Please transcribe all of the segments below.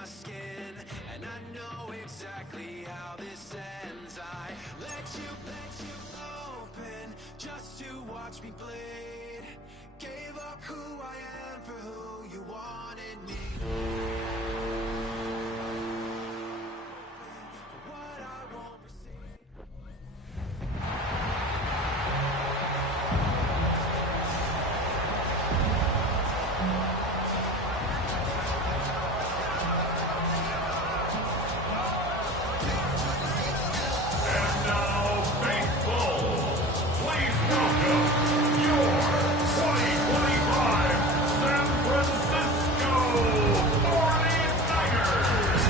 my skin, and I know exactly how this ends. I let you open just to watch me bleed. Gave up who I am for who you wanted me. For what I won't receive. And now, faithful, please welcome your 2025 San Francisco 49ers.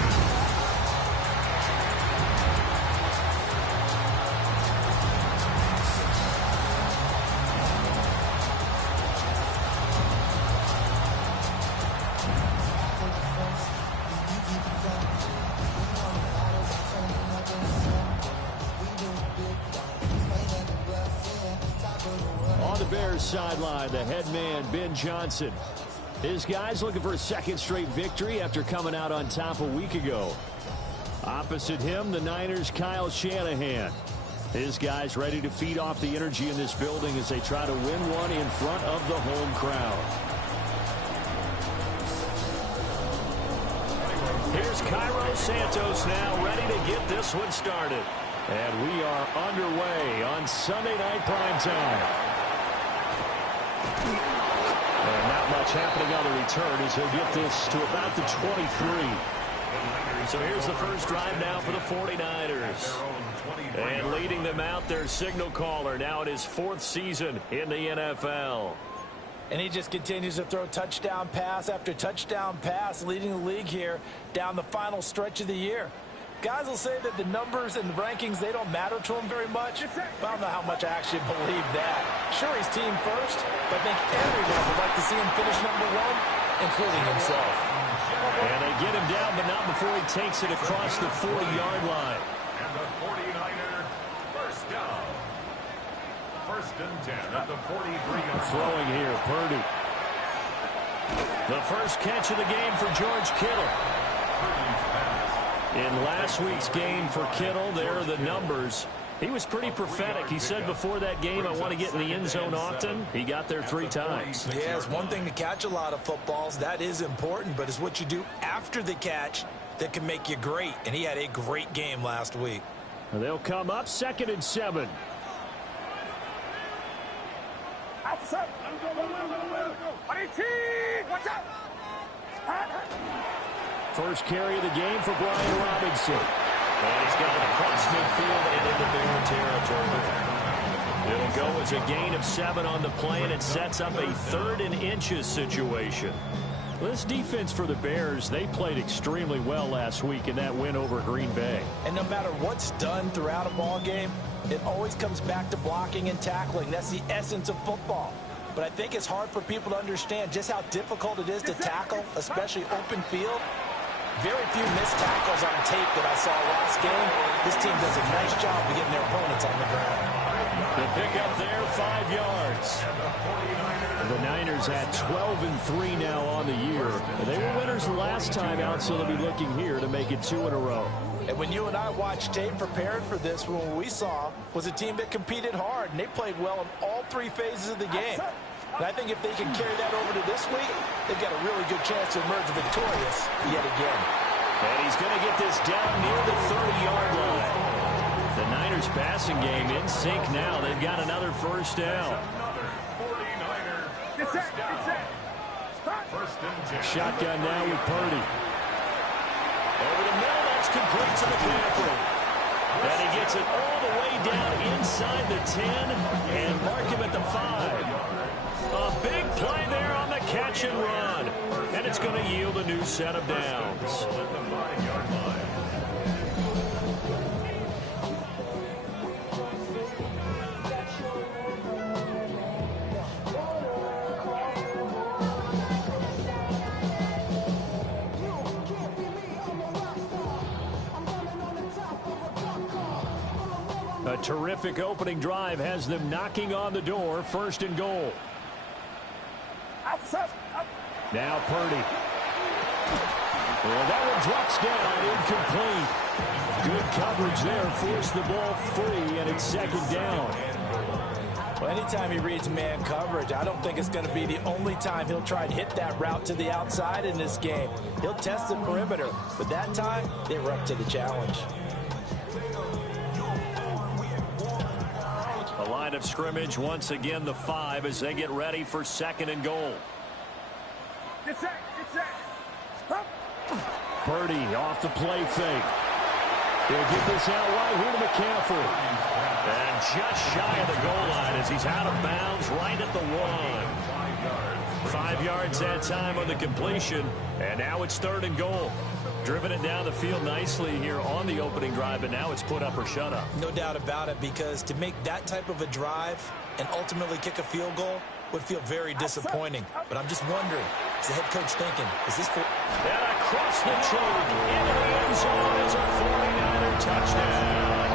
On the Bears sideline, the head man, Ben Johnson. His guys looking for a second straight victory after coming out on top a week ago. Opposite him, the Niners' Kyle Shanahan. His guys ready to feed off the energy in this building as they try to win one in front of the home crowd. Here's Cairo Santos now ready to get this one started. And we are underway on Sunday Night Primetime. And not much happening on the return as he'll get this to about the 23. So here's the first drive now for the 49ers. And leading them out, their signal caller now in his 4th season in the NFL. And he just continues to throw touchdown pass after touchdown pass, leading the league here down the final stretch of the year. Guys will say that the numbers and the rankings, they don't matter to him very much. But I don't know how much I actually believe that. Sure, he's team first, but I think everyone would like to see him finish number 1, including himself. And they get him down, but not before he takes it across the 40-yard line. And the 49er first down. First and 10 at the 43-yard line. Throwing here, Purdy. The first catch of the game for George Kittle. In last week's game for Kittle, there are the numbers. He was pretty prophetic. He said before that game, I want to get in the end zone often. He got there 3 times. Yeah, it's one thing to catch a lot of footballs. That is important, but it's what you do after the catch that can make you great. And he had a great game last week. They'll come up 2nd and 7. First carry of the game for Brian Robinson. And he's got it across midfield and into Bear territory. It'll go as a gain of 7 on the play, and it sets up a 3rd and inches situation. This defense for the Bears, they played extremely well last week in that win over Green Bay. And no matter what's done throughout a ball game, it always comes back to blocking and tackling. That's the essence of football. But I think it's hard for people to understand just how difficult it is to tackle, especially open field. Very few missed tackles on tape that I saw last game. This team does a nice job of getting their opponents on the ground. The pickup there, 5 yards. The Niners at 12-3 now on the year. They were winners the last time out, so they'll be looking here to make it 2 in a row. And when you and I watched tape preparing for this, what we saw was a team that competed hard, and they played well in all 3 phases of the game. And I think if they can carry that over to this week, they've got a really good chance to emerge victorious yet again. And he's going to get this down near the 30-yard line. The Niners passing game in sync now. They've got another first down. Shotgun now with Purdy. Over the middle, that's complete to the bathroom. And he gets it all the way down inside the 10 and mark him at the 5. A big play there on the catch and run. And it's going to yield a new set of downs. A terrific opening drive has them knocking on the door. 1st and goal. Now Purdy. And that one drops down, incomplete. Good coverage there, forced the ball free, and it's second down. Well, anytime he reads man coverage, I don't think it's going to be the only time he'll try and hit that route to the outside in this game. He'll test the perimeter, but that time, they were up to the challenge. A line of scrimmage, once again, the 5 as they get ready for second and goal. Get set. Purdy off the play fake. He'll get this out wide here to McCaffrey. And just shy of the goal line as he's out of bounds right at the 1. 5 yards that time on the completion. And now it's third and goal. Driven it down the field nicely here on the opening drive, but now it's put up or shut up. No doubt about it, because to make that type of a drive and ultimately kick a field goal would feel very disappointing. But I'm just wondering, is the head coach thinking, is this for... And across the choke, into the end zone is a 49er touchdown.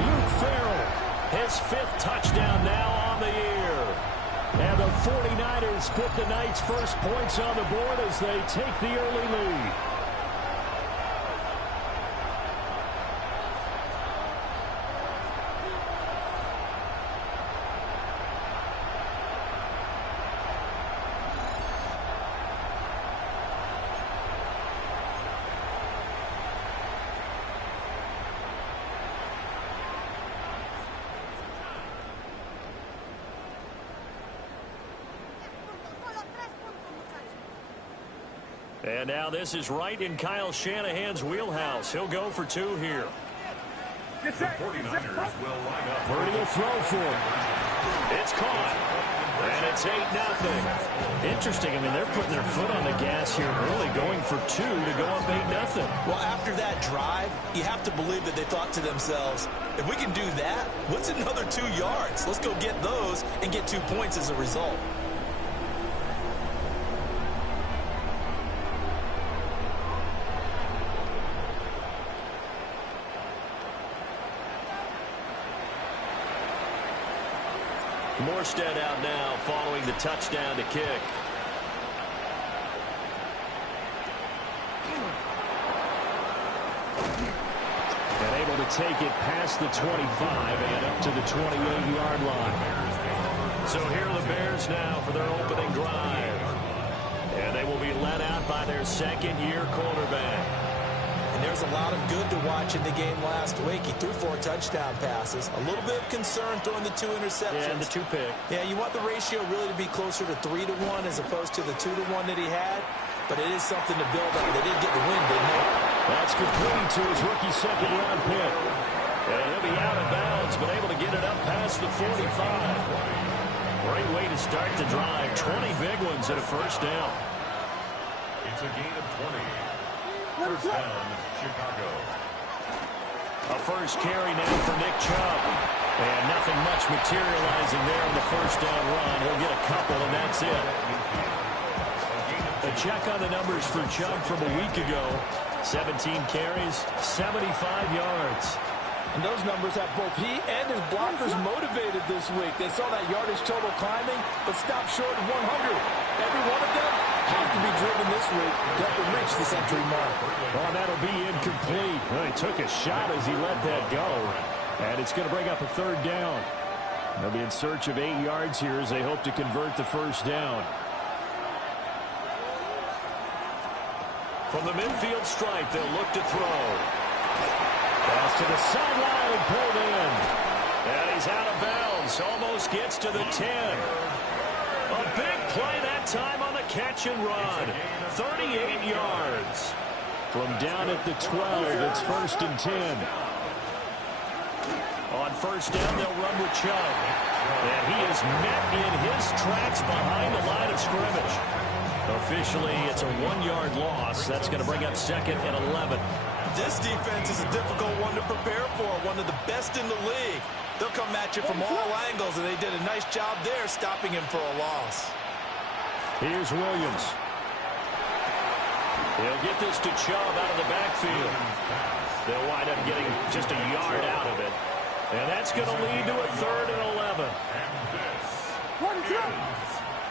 Luke Farrell, his 5th touchdown now on the year. And the 49ers put the Knights' first points on the board as they take the early lead. And now this is right in Kyle Shanahan's wheelhouse. He'll go for 2 here. The 49ers will line up. Purdy will throw for it. It's caught. And it's 8-0. Interesting. I mean, they're putting their foot on the gas here early, going for 2 to go up 8-0. Well, after that drive, you have to believe that they thought to themselves, if we can do that, what's another 2 yards? Let's go get those and get 2 points as a result. Morstead out now following the touchdown to kick. And able to take it past the 25 and up to the 28-yard line. So here are the Bears now for their opening drive. And they will be led out by their second-year quarterback. And there's a lot of good to watch in the game last week. He threw 4 touchdown passes. A little bit of concern throwing the 2 interceptions. Yeah, and the 2 pick. Yeah, you want the ratio really to be closer to 3-1 as opposed to the 2-1 that he had. But it is something to build on. They did get the win, didn't they? That's complete to his rookie second-round pick. And he'll be out of bounds, but able to get it up past the 45. Great way to start the drive. 20 big ones at a first down. It's a gain of 20. First down, Chicago. A first carry now for Nick Chubb. And nothing much materializing there on the first down run. He'll get a couple, and that's it. A check on the numbers for Chubb from a week ago. 17 carries, 75 yards. And those numbers have both he and his blockers motivated this week. They saw that yardage total climbing, but stopped short of 100. Every one of them has to be driven this week to have to reach the century mark. Well, that'll be incomplete. Well, he took a shot as he let that go. And it's going to bring up a third down. They'll be in search of 8 yards here as they hope to convert the first down. From the midfield stripe, they'll look to throw. Pass to the sideline, pulled in. And he's out of bounds. Almost gets to the 10. A big play that time on the catch and run. 38 yards. From down at the 12, it's first and 10. On first down, they'll run with Chubb. And he is met in his tracks behind the line of scrimmage. Officially, it's a 1-yard loss. That's going to bring up second and 11. This defense is a difficult one to prepare for, one of the best in the league. They'll come at you from all angles, and they did a nice job there stopping him for a loss. Here's Williams. He'll get this to Chubb out of the backfield. They'll wind up getting just a yard out of it. And that's going to lead to a third and 11.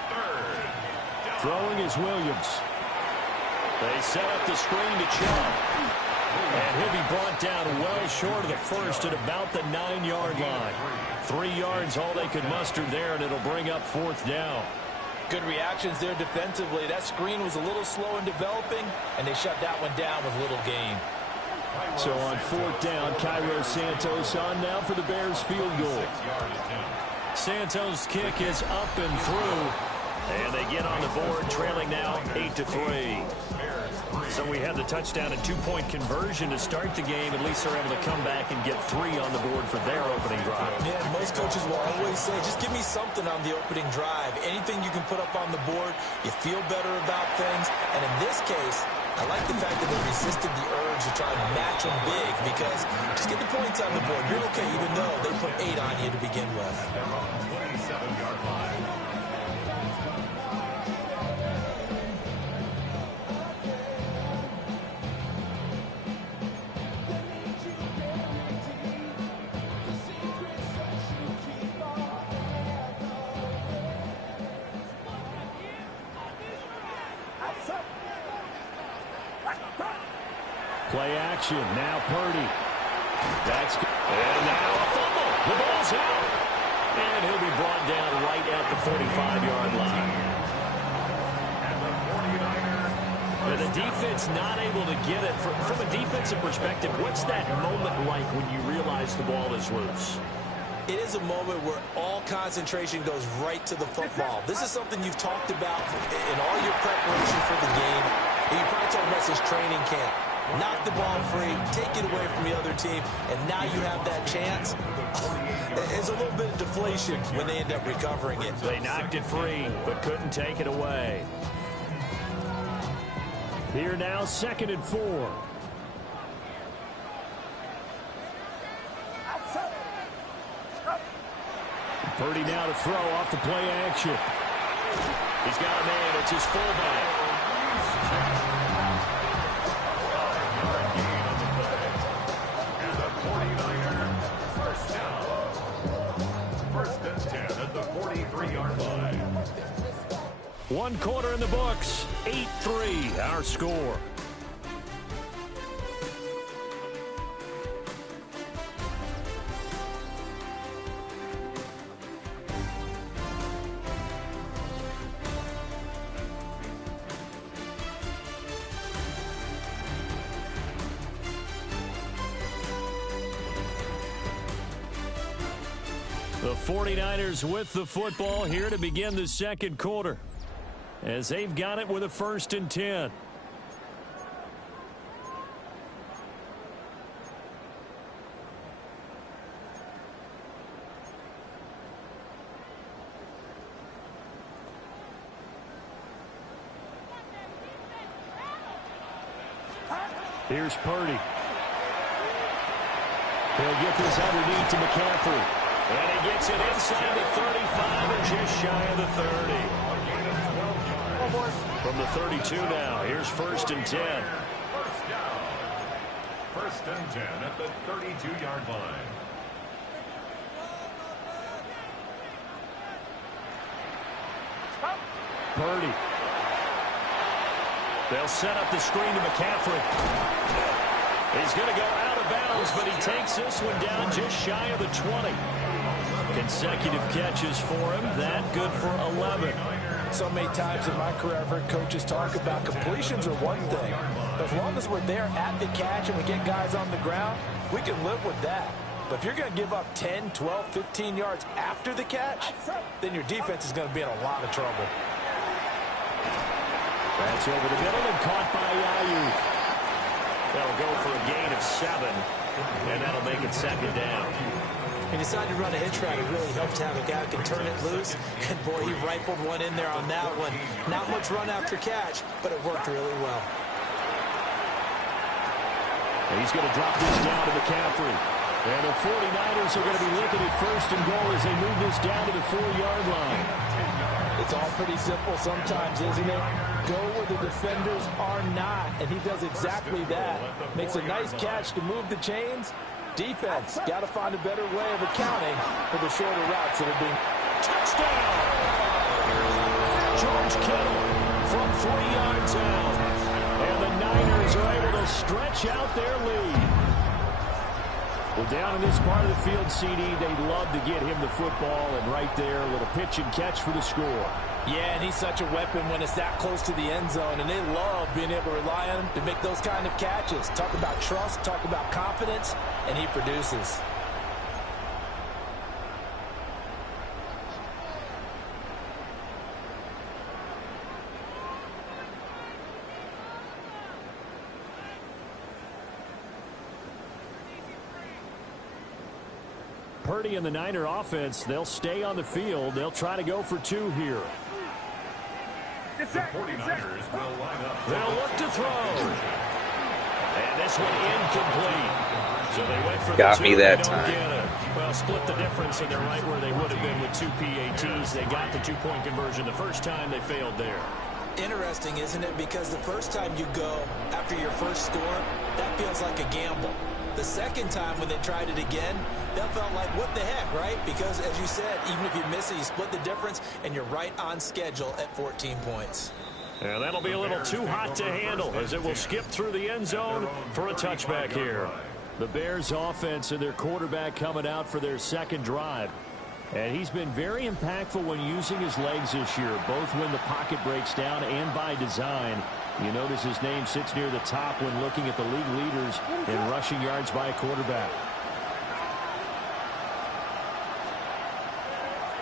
Third. Throwing is Williams. They set up the screen to Chubb. And he'll be brought down well short of the first at about the 9-yard line. 3 yards, all they could muster there, and it'll bring up 4th down. Good reactions there defensively. That screen was a little slow in developing, and they shut that one down with little gain. So on 4th down, Cairo Santos on now for the Bears field goal. Santos' kick is up and through, and they get on the board, trailing now 8-3. So we had the touchdown and 2-point conversion to start the game. At least they're able to come back and get 3 on the board for their opening drive. Yeah, most coaches will always say, just give me something on the opening drive. Anything you can put up on the board, you feel better about things. And in this case, I like the fact that they resisted the urge to try and match them big, because just get the points on the board. You're okay, even though they put 8 on you to begin with. 27-yard line. Play action. Now Purdy. That's good. And now a fumble. The ball's out. And he'll be brought down right at the 45-yard line. And the defense not able to get it. From a defensive perspective, what's that moment like when you realize the ball is loose? It is a moment where all concentration goes right to the football. This is something you've talked about in all your preparation for the game. And you probably talked about since training camp. Knock the ball free, take it away from the other team, and now you have that chance. There's a little bit of deflation when they end up recovering it. They knocked it free, but couldn't take it away. Here now, 2nd and 4. Purdy now to throw off the play action. He's got a man. It's his fullback. One quarter in the books, 8-3, our score. The 49ers with the football here to begin the second quarter, as they've got it with a 1st and 10. Here's Purdy. He'll get this underneath to McCaffrey. And he gets it inside the 35 and just shy of the 30. From the 32 now, here's 1st and 10. First down. 1st and 10 at the 32-yard line. Purdy. They'll set up the screen to McCaffrey. He's going to go out of bounds, but he takes this one down just shy of the 20. Consecutive catches for him. That good for 11. So many times in my career, I've heard coaches talk about completions are one thing. But as long as we're there at the catch and we get guys on the ground, we can live with that. But if you're going to give up 10, 12, 15 yards after the catch, then your defense is going to be in a lot of trouble. That's over the middle and caught by Ayuk. They'll go for a gain of 7, and that'll make it 2nd down. He decided to run a hitch route. It really helped to have a guy who can turn it loose. And, boy, he rifled one in there on that one. Not much run after catch, but it worked really well. And he's going to drop this down to McCaffrey. And the 49ers are going to be looking at 1st and goal as they move this down to the 4-yard line. It's all pretty simple sometimes, isn't it? Go where the defenders are not, and he does exactly that. Makes a nice catch to move the chains. Defense got to find a better way of accounting for the shorter routes that are being... Touchdown! George Kittle from 3 yards out. And Bears are able to stretch out their lead. Well, down in this part of the field, CD, they'd love to get him the football, and right there, a little pitch and catch for the score. Yeah, and he's such a weapon when it's that close to the end zone, and they love being able to rely on him to make those kind of catches. Talk about trust, talk about confidence, and he produces. Purdy and the Niner offense, they'll stay on the field. They'll try to go for 2 here. The 49ers will line up. They'll look to throw. And this one incomplete. So they went for Got the 2. me that They don't time. get it. Well, split the difference, and they're right where they would have been with 2 PATs. They got the 2-point conversion the first time. They failed there. Interesting, isn't it? Because the first time you go after your first score, that feels like a gamble. The second time when they tried it again, that felt like, what the heck, right? Because, as you said, even if you miss it, you split the difference, and you're right on schedule at 14 points. And that'll be a little too hot to handle as it will skip through the end zone for a touchback here. The Bears offense and their quarterback coming out for their second drive. And he's been very impactful when using his legs this year, both when the pocket breaks down and by design. You notice his name sits near the top when looking at the league leaders in rushing yards by a quarterback.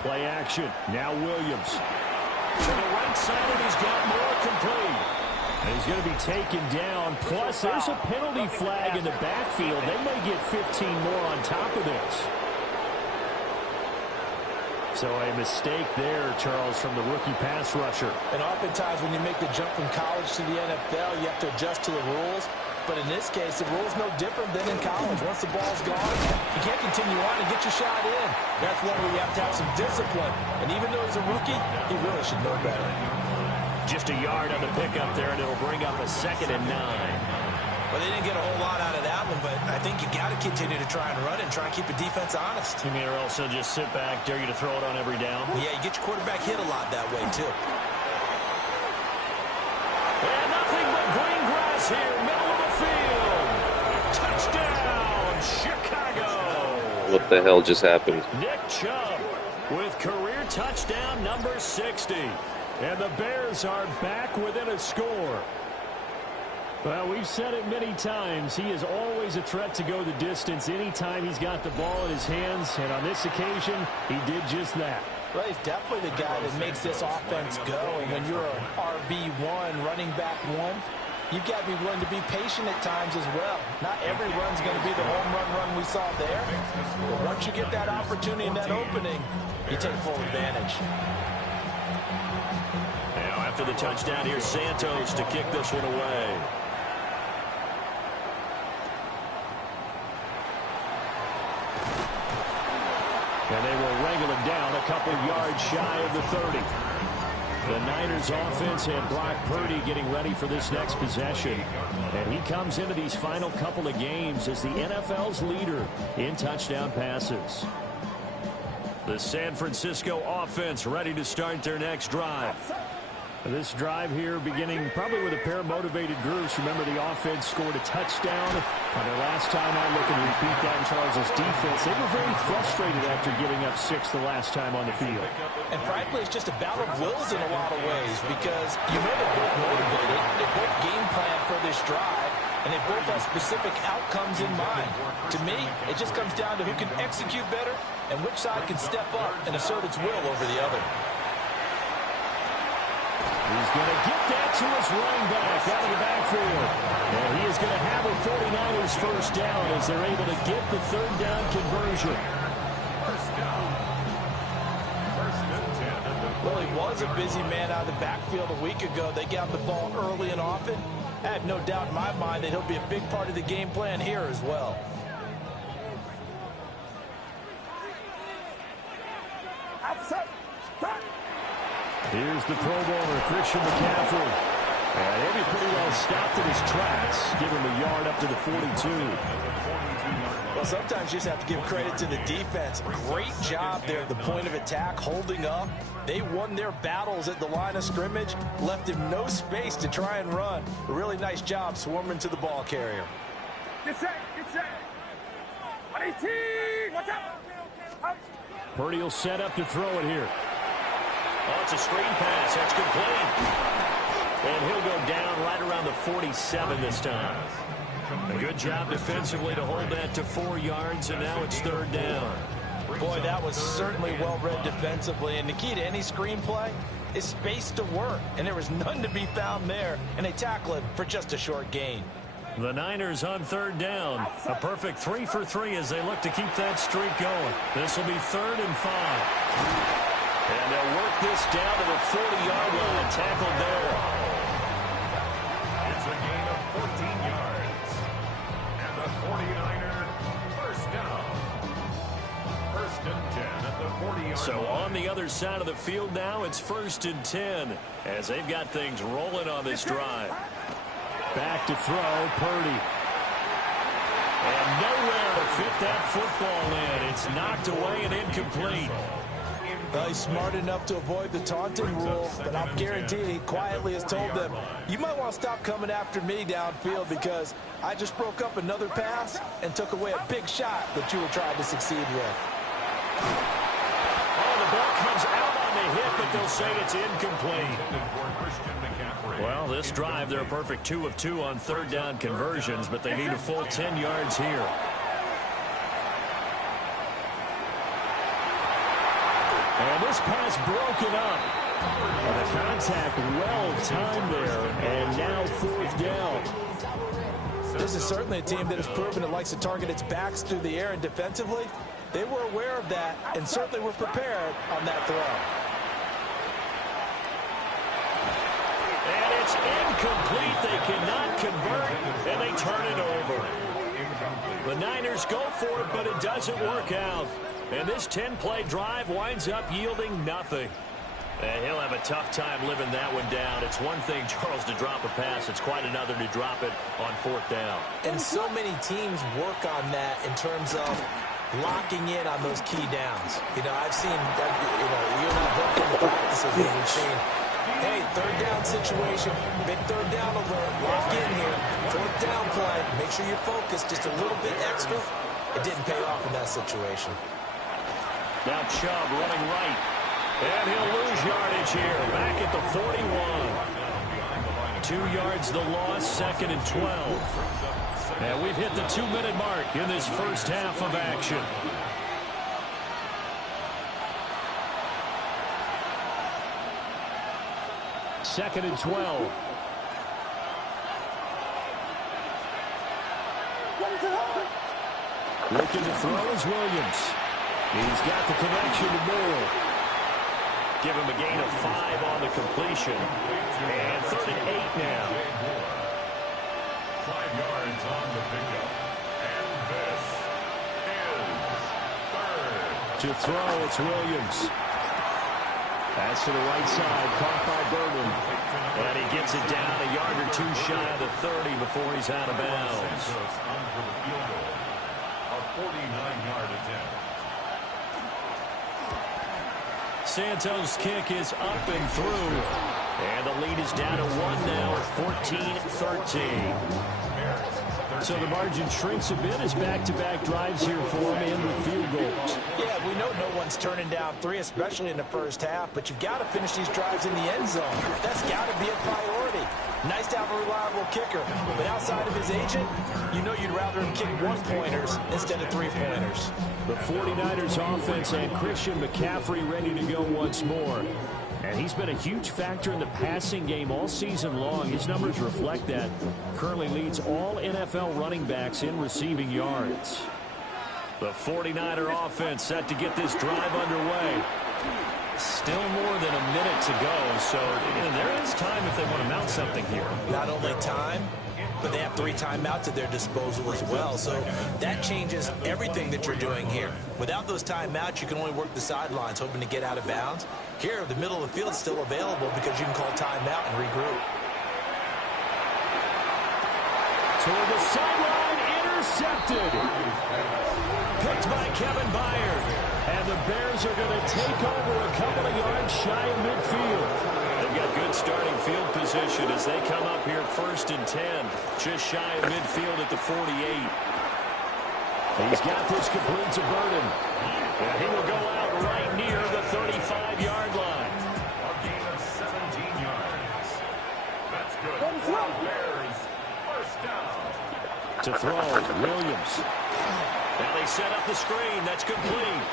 Play action. Now Williams. To the right side, and he's got more complete. And he's going to be taken down. Plus, there's a penalty flag in the backfield. They may get 15 more on top of this. So a mistake there, Charles, from the rookie pass rusher. And oftentimes when you make the jump from college to the NFL, you have to adjust to the rules. But in this case, the rule's no different than in college. Once the ball's gone, you can't continue on and get your shot in. That's one where you have to have some discipline. And even though he's a rookie, he really should know better. Just a yard on the pickup there, and it'll bring up a 2nd and 9. Well, they didn't get a whole lot out of that one, but I think you got to continue to try and run and try and keep the defense honest. You mean, or else they'll just sit back, dare you to throw it on every down? Yeah, you get your quarterback hit a lot that way, too. And nothing but green grass here, middle of the field. Touchdown, Chicago. What the hell just happened? Nick Chubb with career touchdown number 60. And the Bears are back within a score. Well, we've said it many times. He is always a threat to go the distance anytime he's got the ball in his hands. And on this occasion, he did just that. Well, he's definitely the guy that makes this offense go. And when you're an RB1, running back 1, you've got to be willing to be patient at times as well. Not every run's going to be the home run we saw there. But once you get that opportunity and that opening, you take full advantage. Now, after the touchdown, here's Santos to kick this one away. And they will wrangle him down a couple yards shy of the 30. The Niners offense and Brock Purdy getting ready for this next possession. And he comes into these final couple of games as the NFL's leader in touchdown passes. The San Francisco offense ready to start their next drive. This drive here beginning probably with a pair of motivated groups. Remember, the offense scored a touchdown on their last time out. Looking to repeat that in Charles' defense. They were very frustrated after giving up 6 the last time on the field. And frankly, it's just a battle of wills in a lot of ways because you know they're both motivated. They both game plan for this drive, and they both have specific outcomes in mind. To me, it just comes down to who can execute better and which side can step up and assert its will over the other. He's going to get that to his running back out of the backfield. And he is going to have a 49ers first down as they're able to get the 3rd down conversion. Well, he was a busy man out of the backfield a week ago. They got the ball early and often. I have no doubt in my mind that he'll be a big part of the game plan here as well. Here's the Pro Bowler, Christian McCaffrey. And he'll be pretty well stopped at his tracks. Give him a yard up to the 42. Well, sometimes you just have to give credit to the defense. Great job there at the point of attack, holding up. They won their battles at the line of scrimmage, left him no space to try and run. A really nice job swarming to the ball carrier. Get set, get set. 118, watch out. Purdy will set up to throw it here. Oh, it's a screen pass. That's complete. And he'll go down right around the 47 this time. A good job defensively to hold that to 4 yards, and now it's 3rd down. Boy, that was certainly well-read defensively, and the key to any screenplay is space to work, and there was none to be found there, and they tackle it for just a short gain. The Niners on 3rd down. A perfect 3 for 3 as they look to keep that streak going. This will be 3rd and 5. And they'll work this down to the 40-yard line, tackled there. It's a gain of 14 yards. And the 49er first down. 1st and 10 at the 40-yard So line. on the other side of the field now, it's 1st and 10 as they've got things rolling on this drive. Back to throw, Purdy. And nowhere to fit that football in. It's knocked away and incomplete. Well, he's smart enough to avoid the taunting rule, but I'll guarantee he quietly has told them, you might want to stop coming after me downfield because I just broke up another pass and took away a big shot that you were trying to succeed with. Oh, the ball comes out on the hit, but they'll say it's incomplete. Well, this drive, they're a perfect 2 of 2 on 3rd down conversions, but they need a full 10 yards here. And this pass broken up. And the contact well timed there, and now 4th down. This is certainly a team that has proven it likes to target its backs through the air and defensively. They were aware of that and certainly were prepared on that throw. And it's incomplete. They cannot convert, and they turn it over. The Niners go for it, but it doesn't work out. And this 10-play drive winds up yielding nothing. And he'll have a tough time living that one down. It's one thing, Charles, to drop a pass. It's quite another to drop it on 4th down. And so many teams work on that in terms of locking in on those key downs. You know, I've seen, you're not hooked in the practices when we've seen, hey, 3rd down situation, big 3rd down alert, lock in here, 4th down play, make sure you're focused just a little bit extra. It didn't pay off in that situation. Now Chubb running right. And he'll lose yardage here. Back at the 41. 2 yards the loss, 2nd and 12. And we've hit the 2-minute mark in this first half of action. Second and 12. Looking to throw is Williams. He's got the connection to Moore. Give him a gain of 5 on the completion. And 3rd and 8 now. 5 yards on the pickup. And this is 3rd. To throw, it's Williams. Pass to the right side, caught by Burton. And he gets it down a yard or 2 shy of the 30 before he's out of bounds. A 49-yard attempt. Santos' kick is up and through. And the lead is down to 1 now at 14-13. So the margin shrinks a bit as back-to-back drives here for him and with field goals. Yeah, we know no one's turning down 3, especially in the first half, but you've got to finish these drives in the end zone. That's got to be a priority. Nice to have a reliable kicker, but outside of his agent, you know you'd rather him kick 1-pointers instead of 3-pointers. The 49ers offense and Christian McCaffrey ready to go once more. And he's been a huge factor in the passing game all season long. His numbers reflect that. Currently leads all NFL running backs in receiving yards. The 49er offense set to get this drive underway. Still more than a minute to go, so there is time if they want to mount something here. Not only time, but they have 3 timeouts at their disposal as well, so that changes everything that you're doing here. Without those timeouts, you can only work the sidelines, hoping to get out of bounds. Here, the middle of the field is still available because you can call timeout and regroup. toward the sideline, intercepted. Picked by Kevin Byard. And the Bears are going to take over a couple of yards shy of midfield. They've got good starting field position as they come up here 1st and 10. Just shy of midfield at the 48. He's got this complete to Burden. And he will go out right near the 35-yard line. A gain of 17 yards. That's good. Bears, first down. To throw, Williams. Now they set up the screen. That's complete.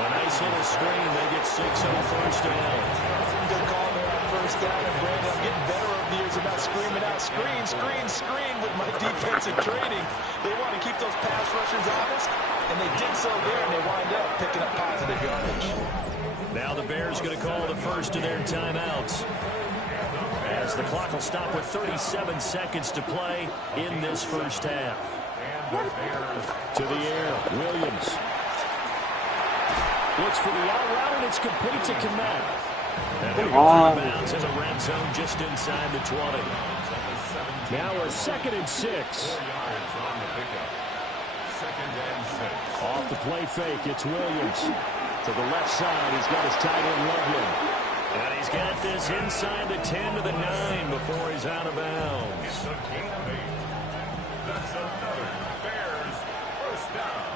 A nice little screen. They get 6 on first down. Good call there on first down. And Brandon, I'm getting better over the years about screaming out, screen, screen, screen with my defensive training. They want to keep those pass rushers honest, and they did so there, and they wind up picking up positive yardage. Now the Bears going to call the first of their timeouts, as the clock will stop with 37 seconds to play in this first half. To the air, Williams. Looks for the out route, and it's complete to Komet. And they'll go out of bounds in the red zone just inside the 20. Now a 2nd and 6. Off the play fake, it's Williams. To the left side, he's got his tight end Loveland. And he's got this inside the 10 to the 9 before he's out of bounds. It's a gain of 8. That's another Bears first down.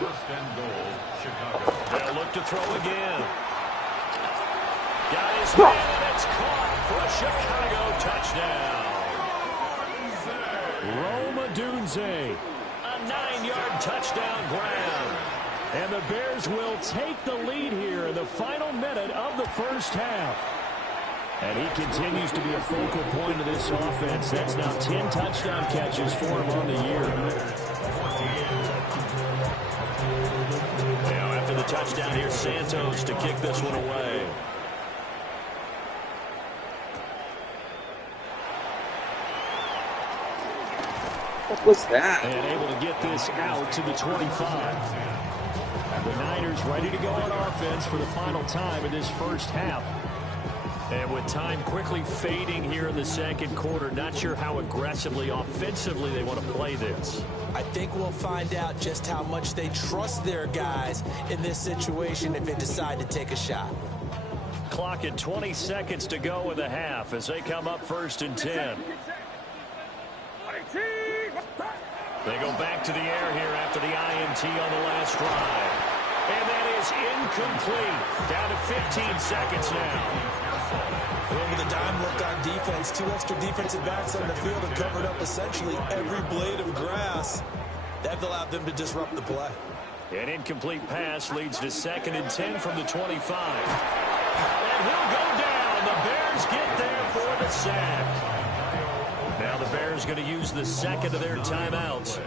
First and goal, Chicago. They'll look to throw again. Got his man, and it's caught for a Chicago touchdown. Roma Dunze. A 9-yard touchdown grab. And the Bears will take the lead here in the final minute of the first half. And he continues to be a focal point of this offense. That's now 10 touchdown catches for him on the year. Now after the touchdown, here's Santos to kick this one away. What was that? And able to get this out to the 25. The Niners ready to go on offense for the final time in this first half. And with time quickly fading here in the second quarter, not sure how aggressively, offensively they want to play this. I think we'll find out just how much they trust their guys in this situation if they decide to take a shot. Clock at 20 seconds to go in the half as they come up 1st and 10. They go back to the air here after the INT on the last drive. And that is incomplete. Down to 15 seconds now. Over the dime look on defense, 2 extra defensive backs on the field have covered up essentially every blade of grass. That allowed them to disrupt the play. An incomplete pass leads to 2nd and 10 from the 25. And he'll go down. The Bears get there for the sack. Now the Bears going to use the 2nd of their timeouts,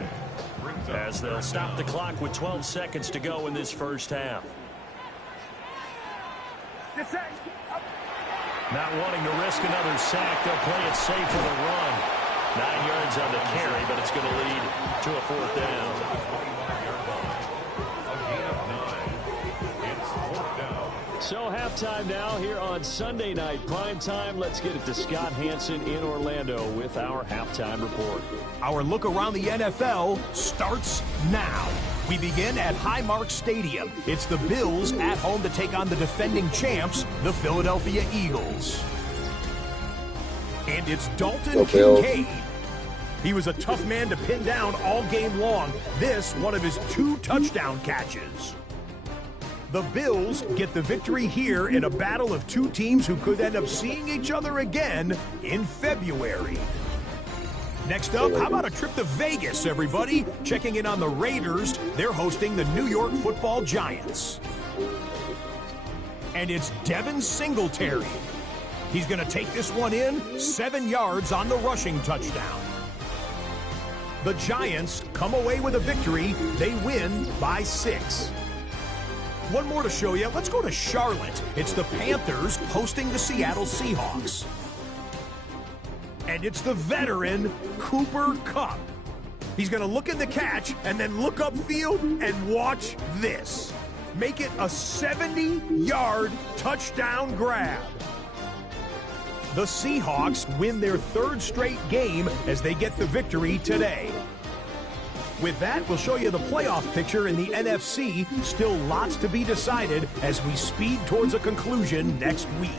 as they'll stop the clock with 12 seconds to go in this first half. Not wanting to risk another sack, they'll play it safe with a run. 9 yards on the carry, but it's going to lead to a 4th down. So halftime now here on Sunday Night Primetime. Let's get it to Scott Hansen in Orlando with our halftime report. Our look around the NFL starts now. We begin at Highmark Stadium. It's the Bills at home to take on the defending champs, the Philadelphia Eagles. And it's Dalton Kincaid. He was a tough man to pin down all game long. This, one of his 2 touchdown catches. The Bills get the victory here in a battle of 2 teams who could end up seeing each other again in February. Next up, how about a trip to Vegas, everybody? Checking in on the Raiders. They're hosting the New York Football Giants. And it's Devin Singletary. He's going to take this one in, 7 yards on the rushing touchdown. The Giants come away with a victory. They win by 6. One more to show you. Let's go to Charlotte. It's the Panthers hosting the Seattle Seahawks. And it's the veteran Cooper Kupp. He's going to look in the catch and then look upfield and watch this. Make it a 70-yard touchdown grab. The Seahawks win their third straight game as they get the victory today. With that, we'll show you the playoff picture in the NFC. Still lots to be decided as we speed towards a conclusion next week.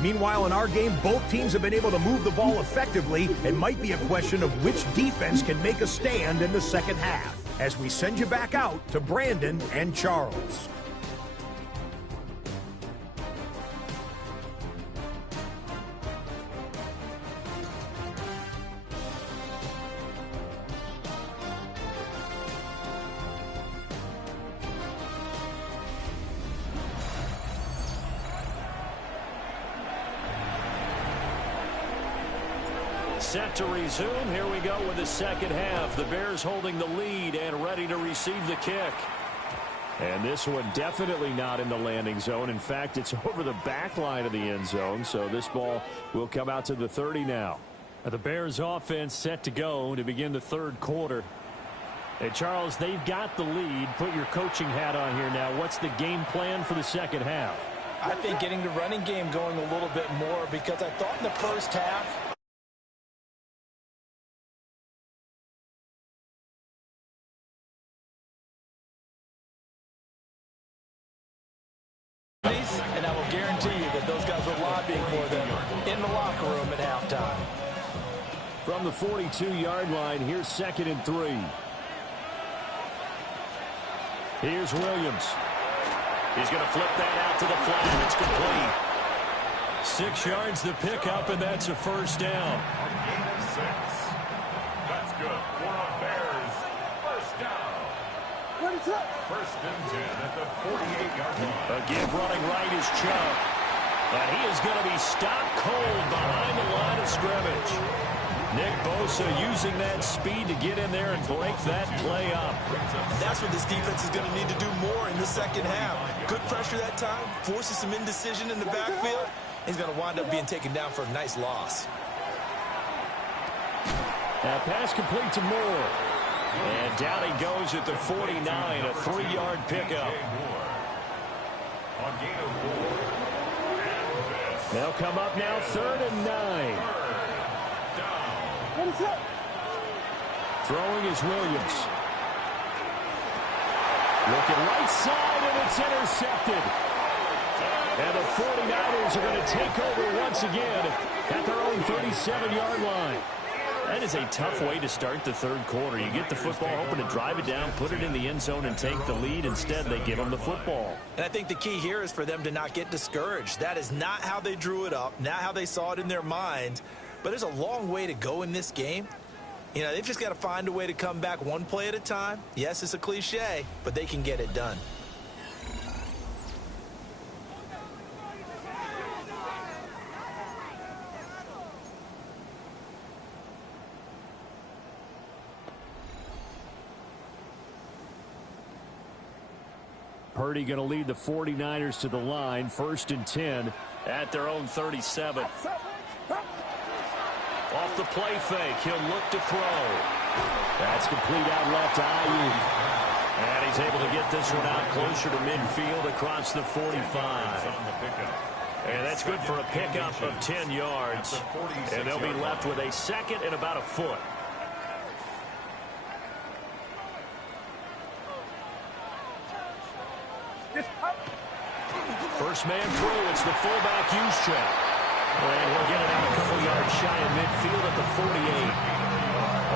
Meanwhile, in our game, both teams have been able to move the ball effectively. It might be a question of which defense can make a stand in the second half. As we send you back out to Brandon and Charles. Set to resume. Here we go with the second half. The Bears holding the lead and ready to receive the kick. And this one definitely not in the landing zone. In fact, it's over the back line of the end zone. So this ball will come out to the 30 now. The Bears offense set to go to begin the third quarter. And Charles, they've got the lead. Put your coaching hat on here now. What's the game plan for the second half? I think getting the running game going a little bit more, because I thought in the first half and I will guarantee you that those guys were lobbying for them in the locker room at halftime. From the 42-yard line, here's 2nd and 3. Here's Williams. He's going to flip that out to the flat. It's complete. 6 yards the pickup, and that's a first down. A gain of 6. That's good for the Bears. First down. First and 10 at the 48-yard line. Again, running right is Chubb. And he is going to be stopped cold behind the line of scrimmage. Nick Bosa using that speed to get in there and break that play up. That's what this defense is going to need to do more in the second half. Good pressure that time, forces some indecision in the backfield. He's going to wind up being taken down for a nice loss. Now pass complete to Moore. And down he goes at the 49, a 3-yard pickup. A gain of 4. They'll come up now 3rd and 9. Throwing is Williams. Looking right side, and it's intercepted. And the 49ers are going to take over once again at their own 37-yard line. That is a tough way to start the third quarter. You get the football, hoping to drive it down, put it in the end zone, and take the lead. Instead, they give them the football. And I think the key here is for them to not get discouraged. That is not how they drew it up, not how they saw it in their minds. But there's a long way to go in this game. You know, they've just got to find a way to come back one play at a time. Yes, it's a cliche, but they can get it done. Purdy going to lead the 49ers to the line. 1st and 10 at their own 37. Off the play fake, he'll look to throw. That's complete out left to Ayuk. And he's able to get this one out closer to midfield across the 45. And that's good for a pickup of 10 yards. And they'll be left with a 2nd and about a foot. First man through, it's the fullback Juszczyk. And he'll get it out a couple yards shy of midfield at the 48.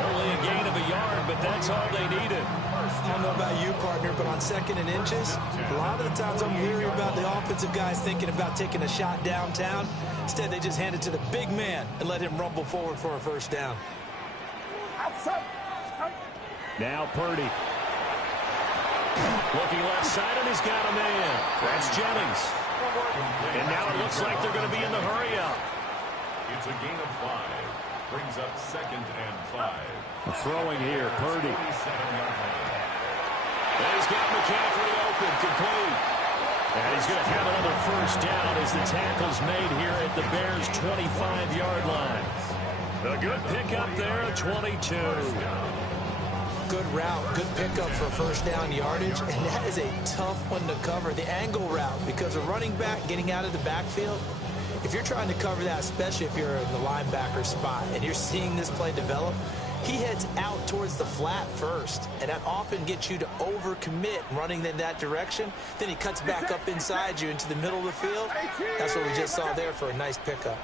Only a gain of a yard, but that's all they needed. I don't know about you, partner, but on 2nd and inches, a lot of the times I'm leery about the offensive guys thinking about taking a shot downtown. Instead, they just hand it to the big man and let him rumble forward for a first down. Now Purdy. Looking left side, and he's got a man. That's Jennings. And now it looks like they're going to be in the hurry-up. It's a gain of 5. Brings up 2nd and 5. Throwing here, Purdy. And he's got McCaffrey open, complete. And he's going to have another first down as the tackle's made here at the Bears' 25-yard line. A good pickup there at 22. Good route, good pickup for first down yardage, and that is a tough one to cover, the angle route, because a running back getting out of the backfield, If you're trying to cover that, especially if you're in the linebacker spot and you're seeing this play develop, he heads out towards the flat first, and that often gets you to overcommit running in that direction. Then he cuts back up inside you into the middle of the field. That's what we just saw there for a nice pickup.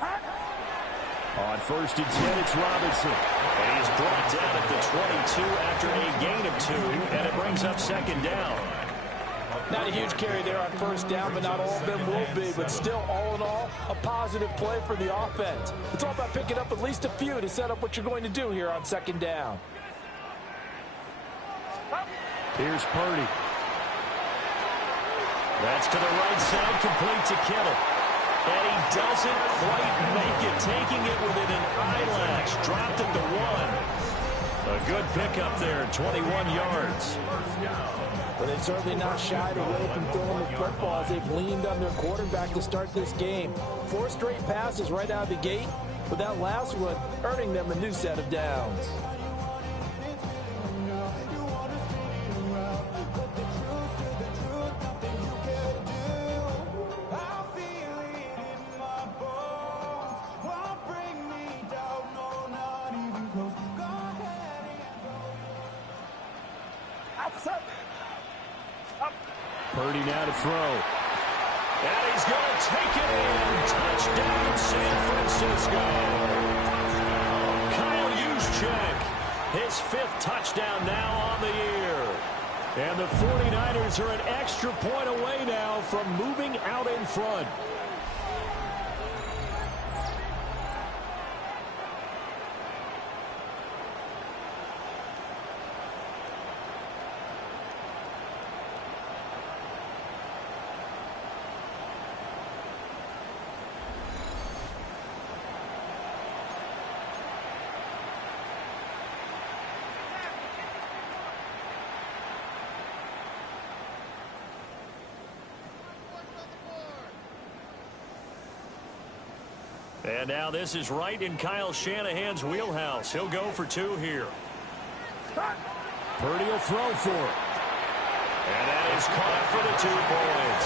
On 1st and 10, it's Robinson. And he's brought down at the 22 after a gain of 2, and it brings up 2nd down. Not a huge carry there on 1st down, but not all of them will be. But still, all in all, a positive play for the offense. It's all about picking up at least a few to set up what you're going to do here on 2nd down. Here's Purdy. That's to the right side, complete to Kittle. And he doesn't quite make it, taking it within an eyelash. Dropped at the 1. A good pickup there, 21 yards. But they've certainly not shied away from throwing the football as they've leaned on their quarterback to start this game. 4 straight passes right out of the gate, with that last one earning them a new set of downs. Purdy now to throw. And he's going to take it in. Touchdown, San Francisco. Kyle Juszczyk, his 5th touchdown now on the year. And the 49ers are an extra point away now from moving out in front. And now this is right in Kyle Shanahan's wheelhouse. He'll go for 2 here. Purdy will throw for it. And that is caught for the 2 points.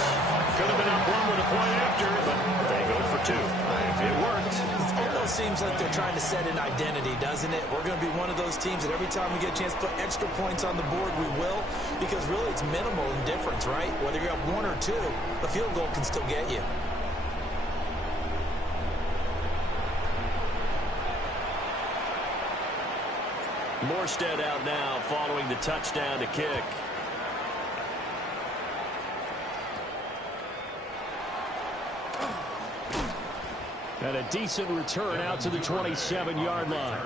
Could have been up 1 with a point after, but they go for 2. It worked. It almost seems like they're trying to set an identity, doesn't it? We're going to be one of those teams that every time we get a chance to put extra points on the board, we will. Because really it's minimal in difference, right? Whether you're up 1 or 2, a field goal can still get you. Morstead out now following the touchdown to kick. And a decent return out to the 27-yard line.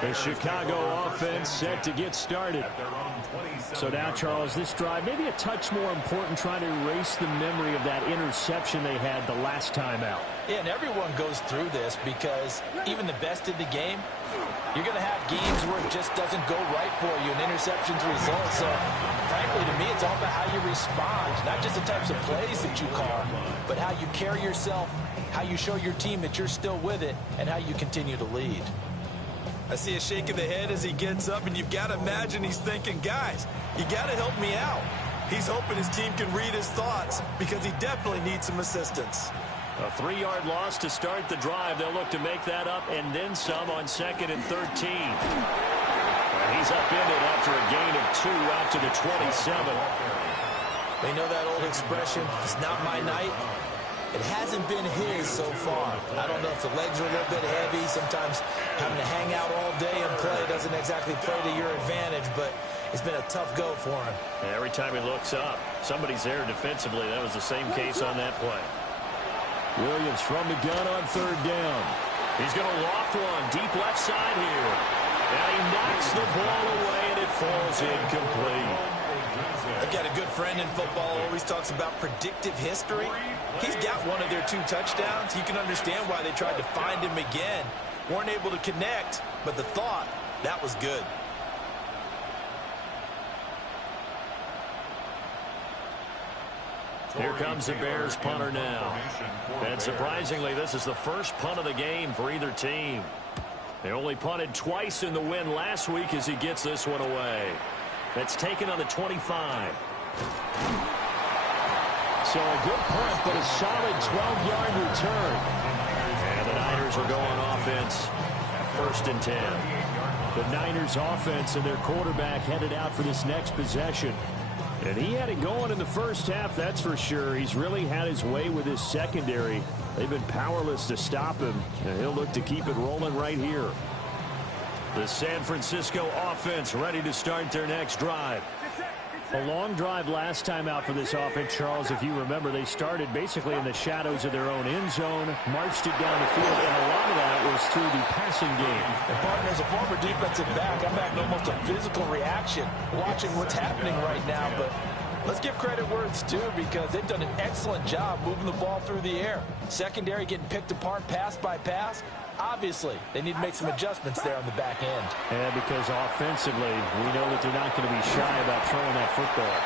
The Chicago offense set to get started. So now, Charles, this drive maybe a touch more important, trying to erase the memory of that interception they had the last time out. Yeah, and everyone goes through this because even the best in the game, you're going to have games where it just doesn't go right for you, and interceptions result. So, frankly, to me, it's all about how you respond, not just the types of plays that you call, but how you carry yourself, how you show your team that you're still with it, and how you continue to lead. I see a shake of the head as he gets up, and you've got to imagine he's thinking, guys, you got to help me out. He's hoping his team can read his thoughts because he definitely needs some assistance. A 3-yard loss to start the drive. They'll look to make that up and then some on 2nd and 13. And he's upended after a gain of 2 out to the 27. They know that old expression, it's not my night. It hasn't been his so far. I don't know if the legs are a little bit heavy. Sometimes having to hang out all day and play doesn't exactly play to your advantage, but it's been a tough go for him. Every time he looks up, somebody's there defensively. That was the same case on that play. Williams from the gun on 3rd down. He's going to loft one deep left side here. And he knocks the ball away, and it falls incomplete. I've got a good friend in football who always talks about predictive history. He's got one of their 2 touchdowns. You can understand why they tried to find him again. Weren't able to connect, but the thought, that was good. Here comes the Bears punter now. And surprisingly, this is the first punt of the game for either team. They only punted twice in the win last week as he gets this one away. That's taken on the 25. So a good punt, but a solid 12-yard return. And the Niners will go on offense. 1st and 10. The Niners offense and their quarterback headed out for this next possession. And he had it going in the first half, that's for sure. He's really had his way with his secondary. They've been powerless to stop him, and he'll look to keep it rolling right here. The San Francisco offense ready to start their next drive. A long drive last time out for this offense, Charles. If you remember, they started basically in the shadows of their own end zone, marched it down the field, and a lot of that was through the passing game. And partner, as a former defensive back, I'm having almost a physical reaction watching what's happening right now. But let's give credit where it's due, because they've done an excellent job moving the ball through the air. Secondary getting picked apart pass by pass. Obviously, they need to make some adjustments there on the back end. And because offensively, we know that they're not going to be shy about throwing that football.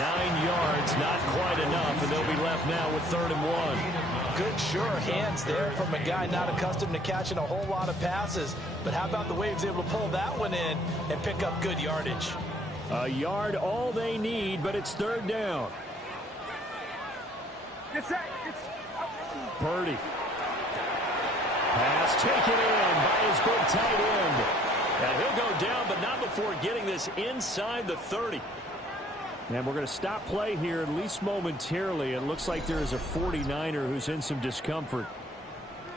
9 yards, not quite enough, and they'll be left now with 3rd and 1. Good, sure hands there from a guy not accustomed to catching a whole lot of passes. But how about the way he was able to pull that one in and pick up good yardage? A yard all they need, but it's 3rd down. Purdy. Pass taken in by his big tight end. And he'll go down, but not before getting this inside the 30. And we're going to stop play here, at least momentarily. It looks like there is a 49er who's in some discomfort.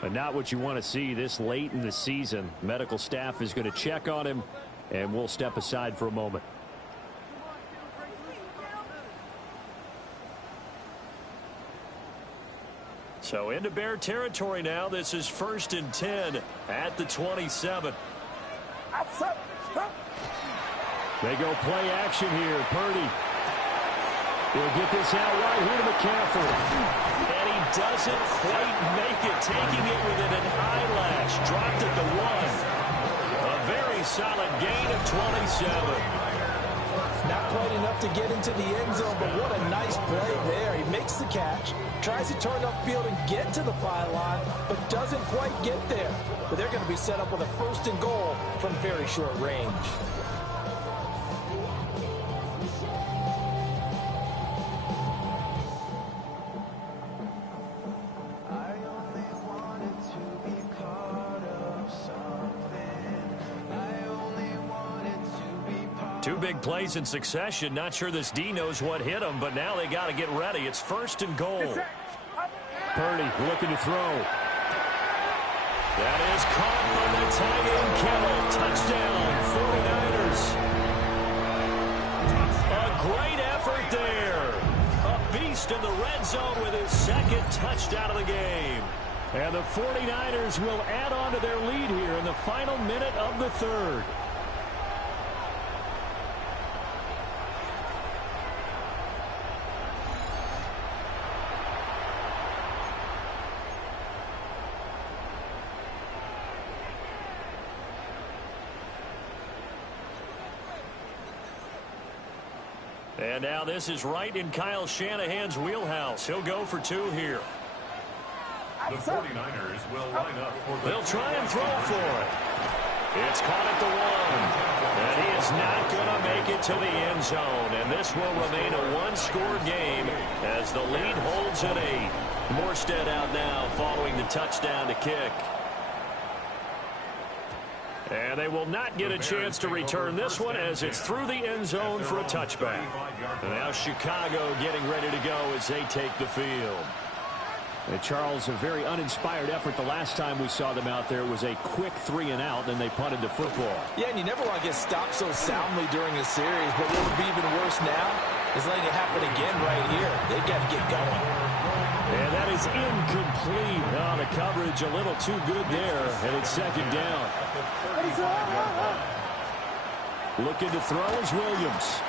But not what you want to see this late in the season. Medical staff is going to check on him, and we'll step aside for a moment. So into Bear territory now. This is 1st and 10 at the 27. They go play action here. Purdy. He'll get this out right here to McCaffrey. And he doesn't quite make it, taking it within an eyelash. Dropped at the 1. A very solid gain of 27. Not quite enough to get into the end zone, but what a nice play there. He makes the catch, tries to turn upfield and get to the pylon, but doesn't quite get there. But they're going to be set up with a 1st and goal from very short range. Two big plays in succession. Not sure this D knows what hit him, but now they got to get ready. It's 1st and goal. Purdy looking to throw. That is caught by the tight end Kittle. Touchdown, 49ers. A great effort there. A beast in the red zone with his 2nd touchdown of the game. And the 49ers will add on to their lead here in the final minute of the 3rd. And now this is right in Kyle Shanahan's wheelhouse. He'll go for 2 here. The 49ers will line up for the... They'll try and throw for it. It's caught at the 1. And he is not going to make it to the end zone. And this will remain a 1-score game as the lead holds at 8. Morstead out now following the touchdown to kick. And they will not get a chance to return this one as it's through the end zone for a touchback. And now Chicago getting ready to go as they take the field. And Charles, a very uninspired effort the last time we saw them out there. It was a quick 3 and out, and they punted the football. Yeah, and you never want to get stopped so soundly during a series, but what would be even worse now is letting it happen again right here. They've got to get going. And that is incomplete. Oh, the coverage a little too good there, and it's 2nd down. Looking to throw is Williams.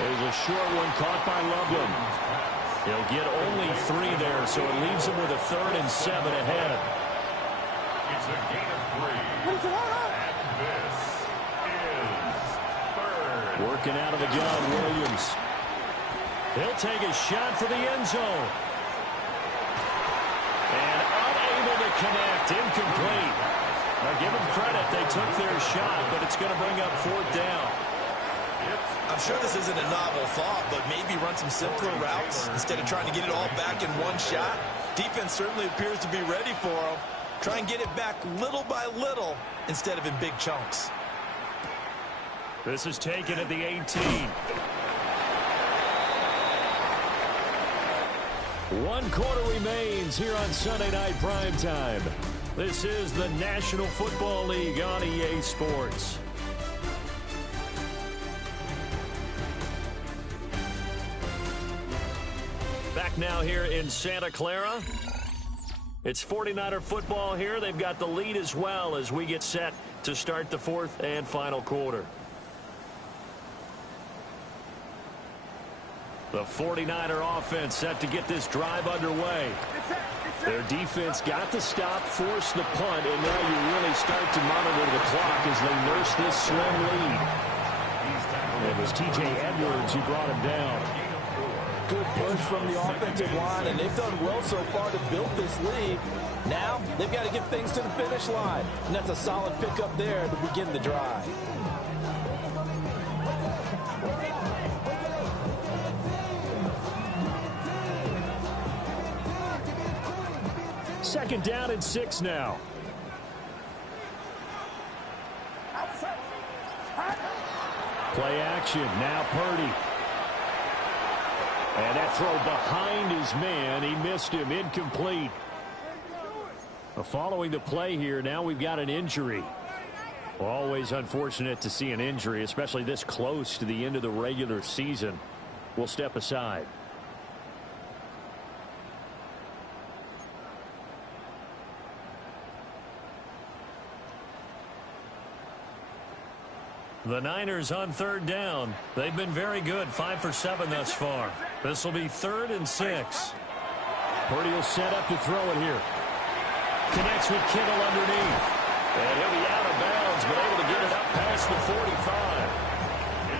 There's a short one caught by Loveland. He'll get only 3 there, so it leaves him with a 3rd and 7 ahead. It's a gain of 3. And this is 3rd. Working out of the gun, Williams. He'll take a shot for the end zone. And unable to connect, incomplete. Now give them credit, they took their shot, but it's going to bring up 4th down. It's I'm sure this isn't a novel thought, but maybe run some simpler routes instead of trying to get it all back in one shot. Defense certainly appears to be ready for him. Try and get it back little by little instead of in big chunks. This is taken at the 18. 1 quarter remains here on Sunday Night Primetime. This is the National Football League on EA Sports. Back now here in Santa Clara. It's 49er football here. They've got the lead as well as we get set to start the fourth and final quarter. The 49er offense set to get this drive underway. Their defense got the stop, forced the punt, and now you really start to monitor the clock as they nurse this slim lead. It was T.J. Edwards who brought him down. Good push from the offensive line, and they've done well so far to build this lead. Now, they've got to get things to the finish line, and that's a solid pickup there to begin the drive. Second down and 6 now. Play action, now Purdy. And that throw behind his man, he missed him, incomplete. Following the play here, now we've got an injury. Always unfortunate to see an injury, especially this close to the end of the regular season. We'll step aside. The Niners on third down. They've been very good, 5 for 7 thus far. This will be 3rd and 6. Purdy will set up to throw it here. Connects with Kittle underneath. And he'll be out of bounds, but able to get it up past the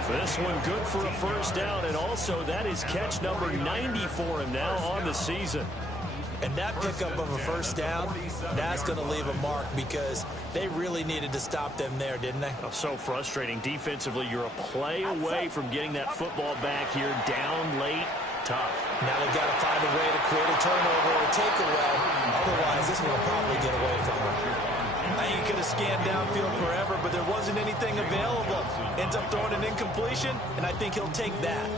45. This one good for a first down, and also that is catch number 90 for him now on the season. And that pickup of a first down, that's going to leave a mark because they really needed to stop them there, didn't they? Oh, so frustrating. Defensively, you're a play away from getting that football back here down late. Tough. Now they've got to find a way to create a turnover or takeaway. Otherwise, this one will probably get away from them. I think he could have scanned downfield forever, but there wasn't anything available. Ends up throwing an incompletion, and I think he'll take that.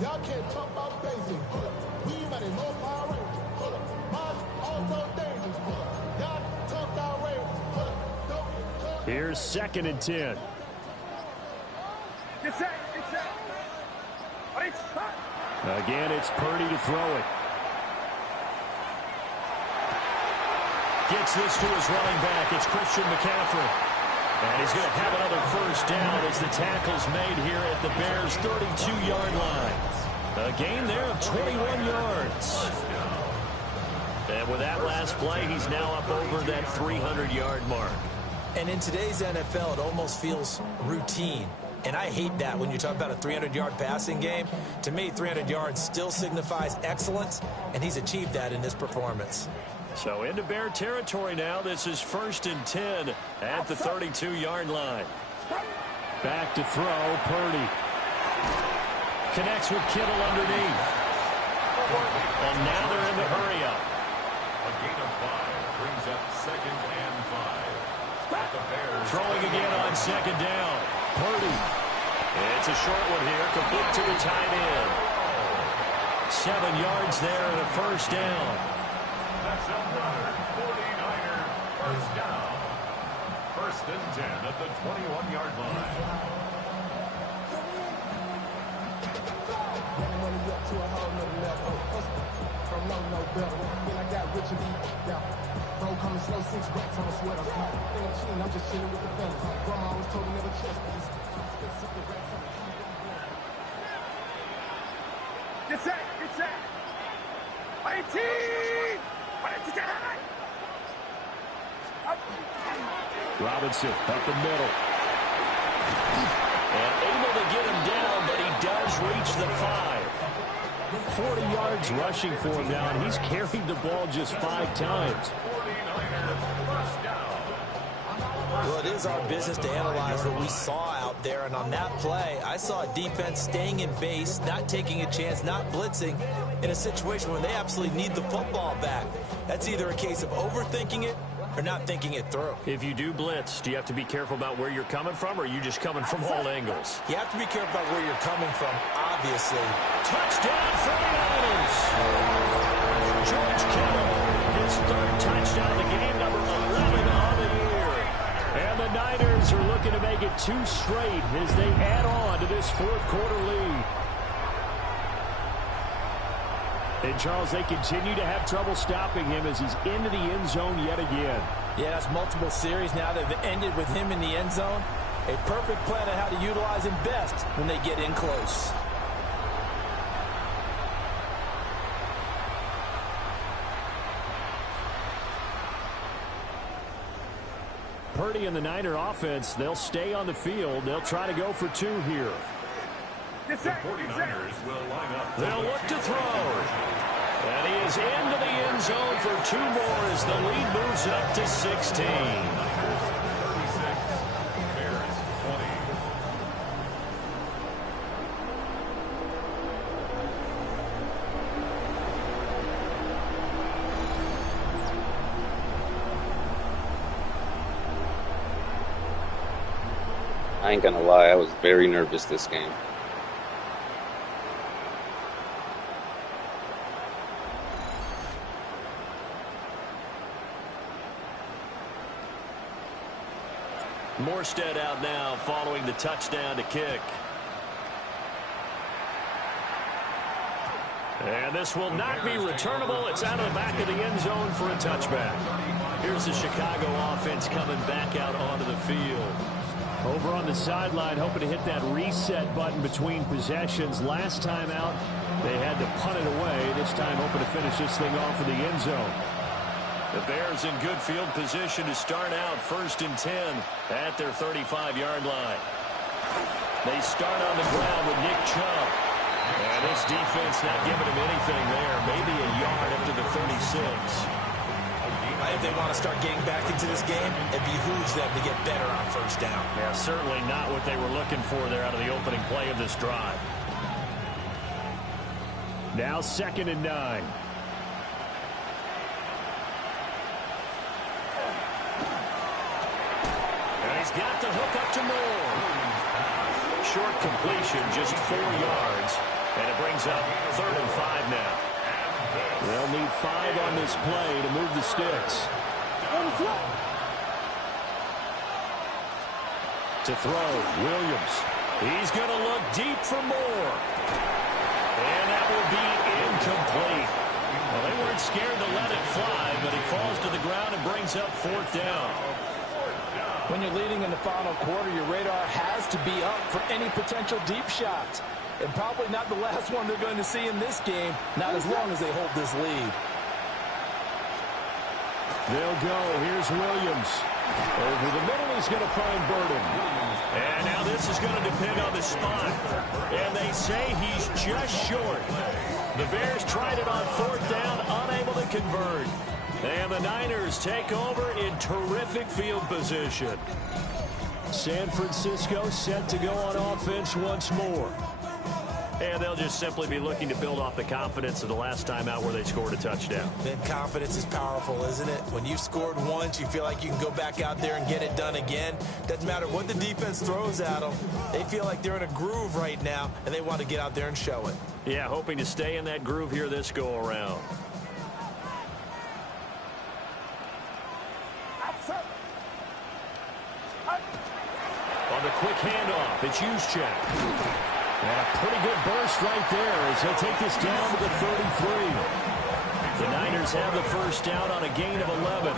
Y'all can't talk about basic. We might as well power rangers. Mine also dangerous. Y'all talk about rangers. Here's 2nd and 10. Get set, get set. Again, it's Purdy to throw it. Gets this to his running back. It's Christian McCaffrey. And he's going to have another first down as the tackle's made here at the Bears' 32-yard line. A gain there of 21 yards. And with that last play, he's now up over that 300-yard mark. And in today's NFL, it almost feels routine. And I hate that when you talk about a 300-yard passing game. To me, 300 yards still signifies excellence, and he's achieved that in this performance. So into Bear territory now. This is 1st and 10 at the 32-yard line. Back to throw, Purdy. Connects with Kittle underneath. And now they're in the hurry up. A gain of 5 brings up 2nd and 5. The Bears throwing again on 2nd down. Purdy. It's a short one here, complete to the tight end. 7 yards there and a first down. That's another 49er first down. 1st and 10 at the 21-yard line. To a whole nother level. From no better. Then I got rich and deep down. Bro coming slow, 6 racks on a sweater. Think I'm cheating, I'm just chilling with the fellas. Grandma always told me never trust me. Get set, get set. 18! Robinson up the middle. And able to get him down, but he does reach the 5. 40 yards rushing for him now, and he's carried the ball just 5 times. Well, it is our business to analyze what we saw out there, and on that play, I saw a defense staying in base, not taking a chance, not blitzing, in a situation where they absolutely need the football back. That's either a case of overthinking it or not thinking it through. If you do blitz, do you have to be careful about where you're coming from, or are you just coming from all angles? You have to be careful about where you're coming from, obviously. Touchdown 49ers! George Kittle, his 3rd touchdown of the game, number 11 on the year. And the Niners are looking to make it 2 straight as they add on to this 4th quarter lead. And, Charles, they continue to have trouble stopping him as he's into the end zone yet again. Yeah, that's multiple series now that have ended with him in the end zone. A perfect plan on how to utilize him best when they get in close. Purdy and the Niner offense, they'll stay on the field. They'll try to go for 2 here. The 49ers will line up. They'll look to throw. And he is into the end zone for 2 more as the lead moves up to 16. 36, Bears 20. I ain't gonna lie, I was very nervous this game. Morstead out now following the touchdown to kick. And this will not be returnable. It's out of the back of the end zone for a touchback. Here's the Chicago offense coming back out onto the field. Over on the sideline, hoping to hit that reset button between possessions. Last time out, they had to punt it away. This time hoping to finish this thing off in the end zone. The Bears in good field position to start out 1st and 10 at their 35-yard line. They start on the ground with Nick Chubb. And this defense not giving him anything there. Maybe a yard up to the 36. If they want to start getting back into this game, it behooves them to get better on 1st down. Yeah, certainly not what they were looking for there out of the opening play of this drive. Now 2nd and 9. And he's got the hook up to Moore. Short completion, just 4 yards. And it brings up 3rd and 5 now. They'll need 5 on this play to move the sticks. To throw, Williams. He's going to look deep for more. And that will be incomplete. Well, they weren't scared to let it fly, but he falls to the ground and brings up 4th down. When you're leading in the final quarter, your radar has to be up for any potential deep shots. And probably not the last one they're going to see in this game, not as long as they hold this lead. They'll go. Here's Williams. Over the middle, he's going to find Burden. And now this is going to depend on the spot. And they say he's just short. The Bears tried it on 4th down, unable to convert. And the Niners take over in terrific field position. San Francisco set to go on offense once more. And they'll just simply be looking to build off the confidence of the last time out where they scored a touchdown. Then confidence is powerful, isn't it? When you've scored once, you feel like you can go back out there and get it done again. Doesn't matter what the defense throws at them. They feel like they're in a groove right now, and they want to get out there and show it. Yeah, hoping to stay in that groove here this go-around. On the quick handoff, it's Juszczyk. And a pretty good burst right there as he'll take this down to the 33. The Niners have the 1st down on a gain of 11.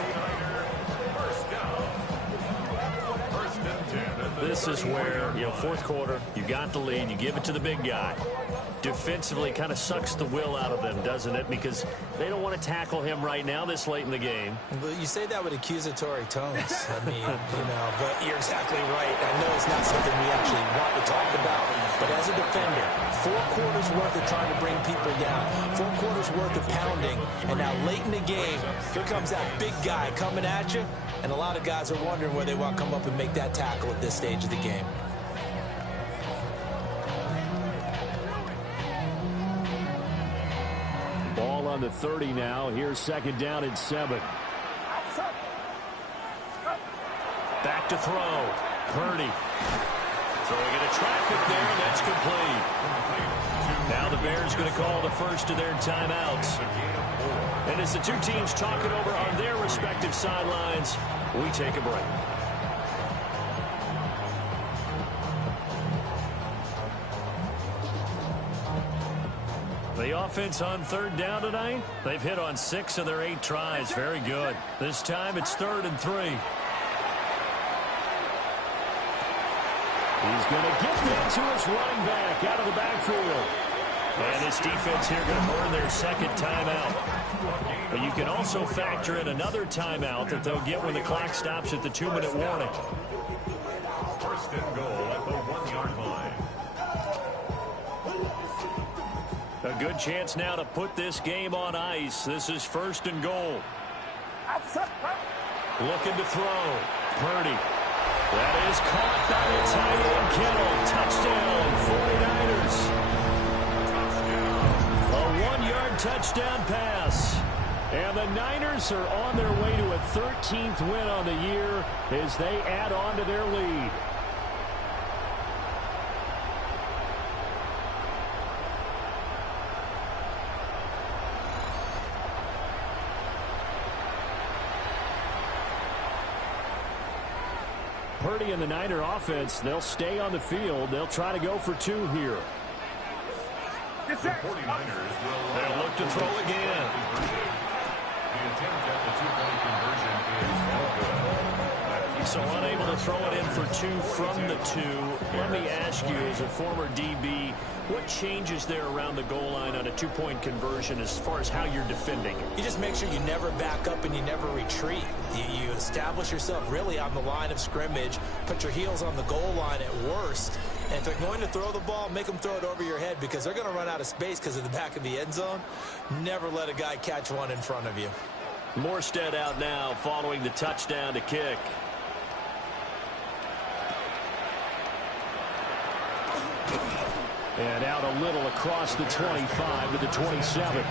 This is where, 4th quarter, you got the lead, you give it to the big guy. Defensively kind of sucks the will out of them, doesn't it? Because they don't want to tackle him right now this late in the game. But you say that with accusatory tones. I mean, but you're exactly right. I know it's not something we actually want to talk about. But as a defender, 4 quarters worth of trying to bring people down, 4 quarters worth of pounding, and now late in the game, here comes that big guy coming at you, and a lot of guys are wondering where they want to come up and make that tackle at this stage of the game. Ball on the 30 now. Here's 2nd down and 7. Back to throw. Purdy. Throwing into traffic there, and that's complete. Now the Bears going to call the first of their timeouts. And as the two teams talk it over on their respective sidelines, we take a break. The offense on 3rd down tonight, they've hit on 6 of their 8 tries. Very good. This time it's 3rd and 3. He's going to get that to his running back out of the backfield. And this defense here going to burn their 2nd timeout. But you can also factor in another timeout that they'll get when the clock stops at the 2-minute warning. 1st and goal at the 1-yard line. A good chance now to put this game on ice. This is 1st and goal. Looking to throw. Purdy. That is caught by the tight end, Kittle. Touchdown, 49ers. A 1-yard touchdown pass. And the Niners are on their way to a 13th win on the year as they add on to their lead. Purdy and the Niner offense, they'll stay on the field. They'll try to go for 2 here. The 49ers They'll look to throw again. The attempt at the 2-point conversion is no good. So unable to throw it in for 2 from the 2. Let me ask you, as a former DB, what changes there around the goal line on a 2-point conversion as far as how you're defending it? You just make sure you never back up and you never retreat. You establish yourself really on the line of scrimmage, put your heels on the goal line at worst, and if they're going to throw the ball, make them throw it over your head because they're going to run out of space because of the back of the end zone. Never let a guy catch one in front of you. Morstead out now following the touchdown to kick. And out a little across the 25 to the 27.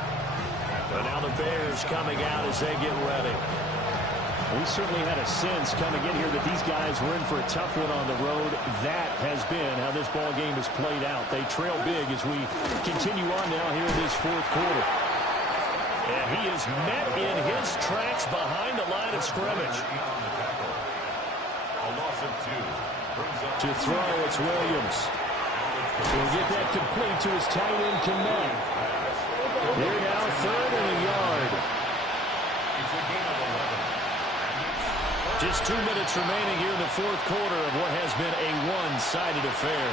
But now the Bears coming out as they get ready. We certainly had a sense coming in here that these guys were in for a tough one on the road. That has been how this ball game has played out. They trail big as we continue on now here in this 4th quarter. And he is met in his tracks behind the line of scrimmage. A loss of 2. To throw, it's Williams. He'll get that complete to his tight end, Connect. Here now, 3rd and a yard. It's a gain of 11. Just 2 minutes remaining here in the 4th quarter of what has been a one-sided affair.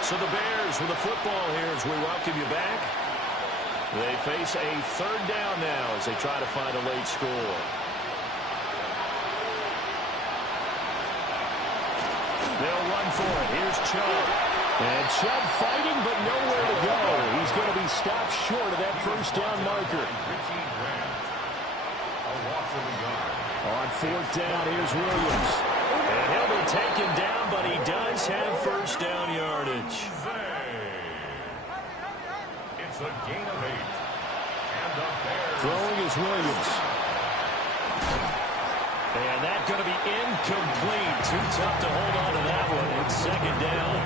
So the Bears with the football here as we welcome you back. They face a 3rd down now as they try to find a late score. They'll run for it. Here's Chubb. And Chubb fighting, but nowhere to go. He's going to be stopped short of that 1st down marker. On 4th down, here's Williams. And he'll be taken down, but he does have 1st down yardage. It's a gain of 8. And the Bears. Throwing is Williams. And that's going to be incomplete. Too tough to hold on to that one. It's 2nd down.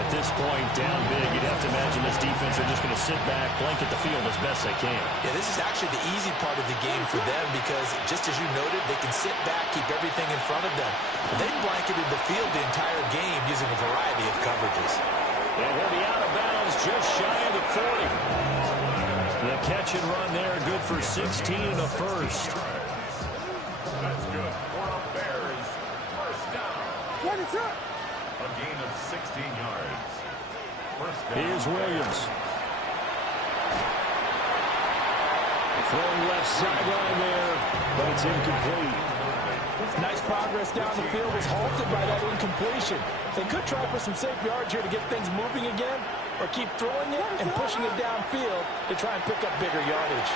At this point, down big, you'd have to imagine this defense are just going to sit back, blanket the field as best they can. Yeah, this is actually the easy part of the game for them because, just as you noted, they can sit back, keep everything in front of them. They blanketed the field the entire game using a variety of coverages. And he'll be out of bounds just shy of the 40. The catch and run there, good for 16 and a first. That's good for a Bears 1st down. What is up? A gain of 16 yards. 1st down. Here's Williams. Throwing left sideline there, but it's incomplete. Nice progress down the field was halted by that incompletion. They could try for some safe yards here to get things moving again, or keep throwing it and pushing it downfield to try and pick up bigger yardage.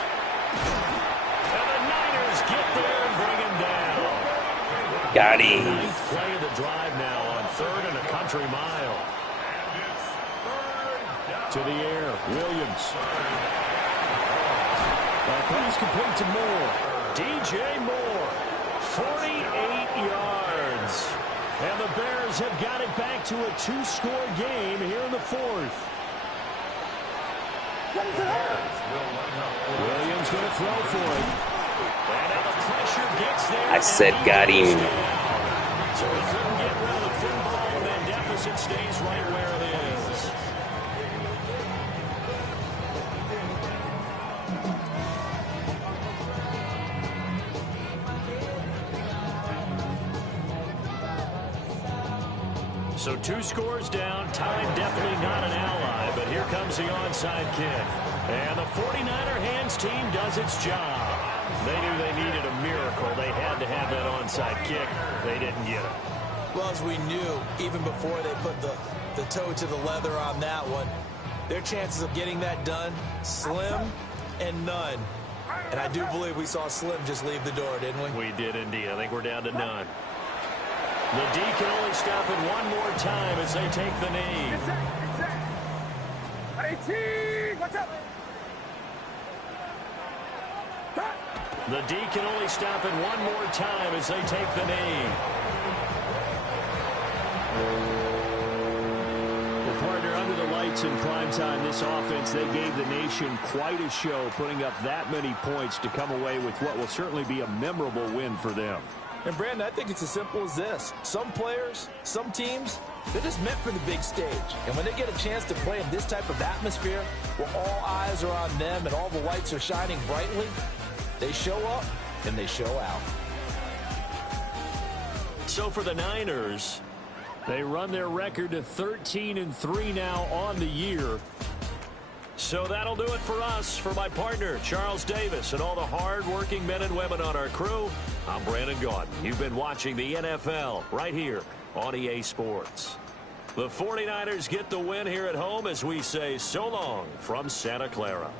And the Niners get there and bring him down. Got him. Ninth play of the drive now on 3rd and a country mile. To the air, Williams. Pass complete to Moore. DJ Moore, 48 yards. And the Bears have got it back to a 2-score game here in the 4th. Williams going to throw for it. And now the pressure gets there. I said got him. So he couldn't get rid of the football, and that deficit stays right where it is. So 2 scores down. Time definitely not an ally, but here comes the onside kick. And the 49er hands team does its job. They knew they needed a miracle. They had to have that onside kick. They didn't get it. Well, as we knew, even before they put the toe to the leather on that one, their chances of getting that done, slim and none. And I do believe we saw Slim just leave the door, didn't we? We did indeed. I think we're down to none. The D can only stop it one more time as they take the knee. The D can only stop it one more time as they take the knee. Well, partner, under the lights in prime time, this offense, they gave the nation quite a show, putting up that many points to come away with what will certainly be a memorable win for them. And, Brandon, I think it's as simple as this. Some players, some teams, they're just meant for the big stage. And when they get a chance to play in this type of atmosphere where all eyes are on them and all the lights are shining brightly, they show up and they show out. So for the Niners, they run their record to 13-3 now on the year. So that'll do it for us. For my partner, Charles Davis, and all the hard-working men and women on our crew, I'm Brandon Gaudin. You've been watching the NFL right here on EA Sports. The 49ers get the win here at home as we say so long from Santa Clara.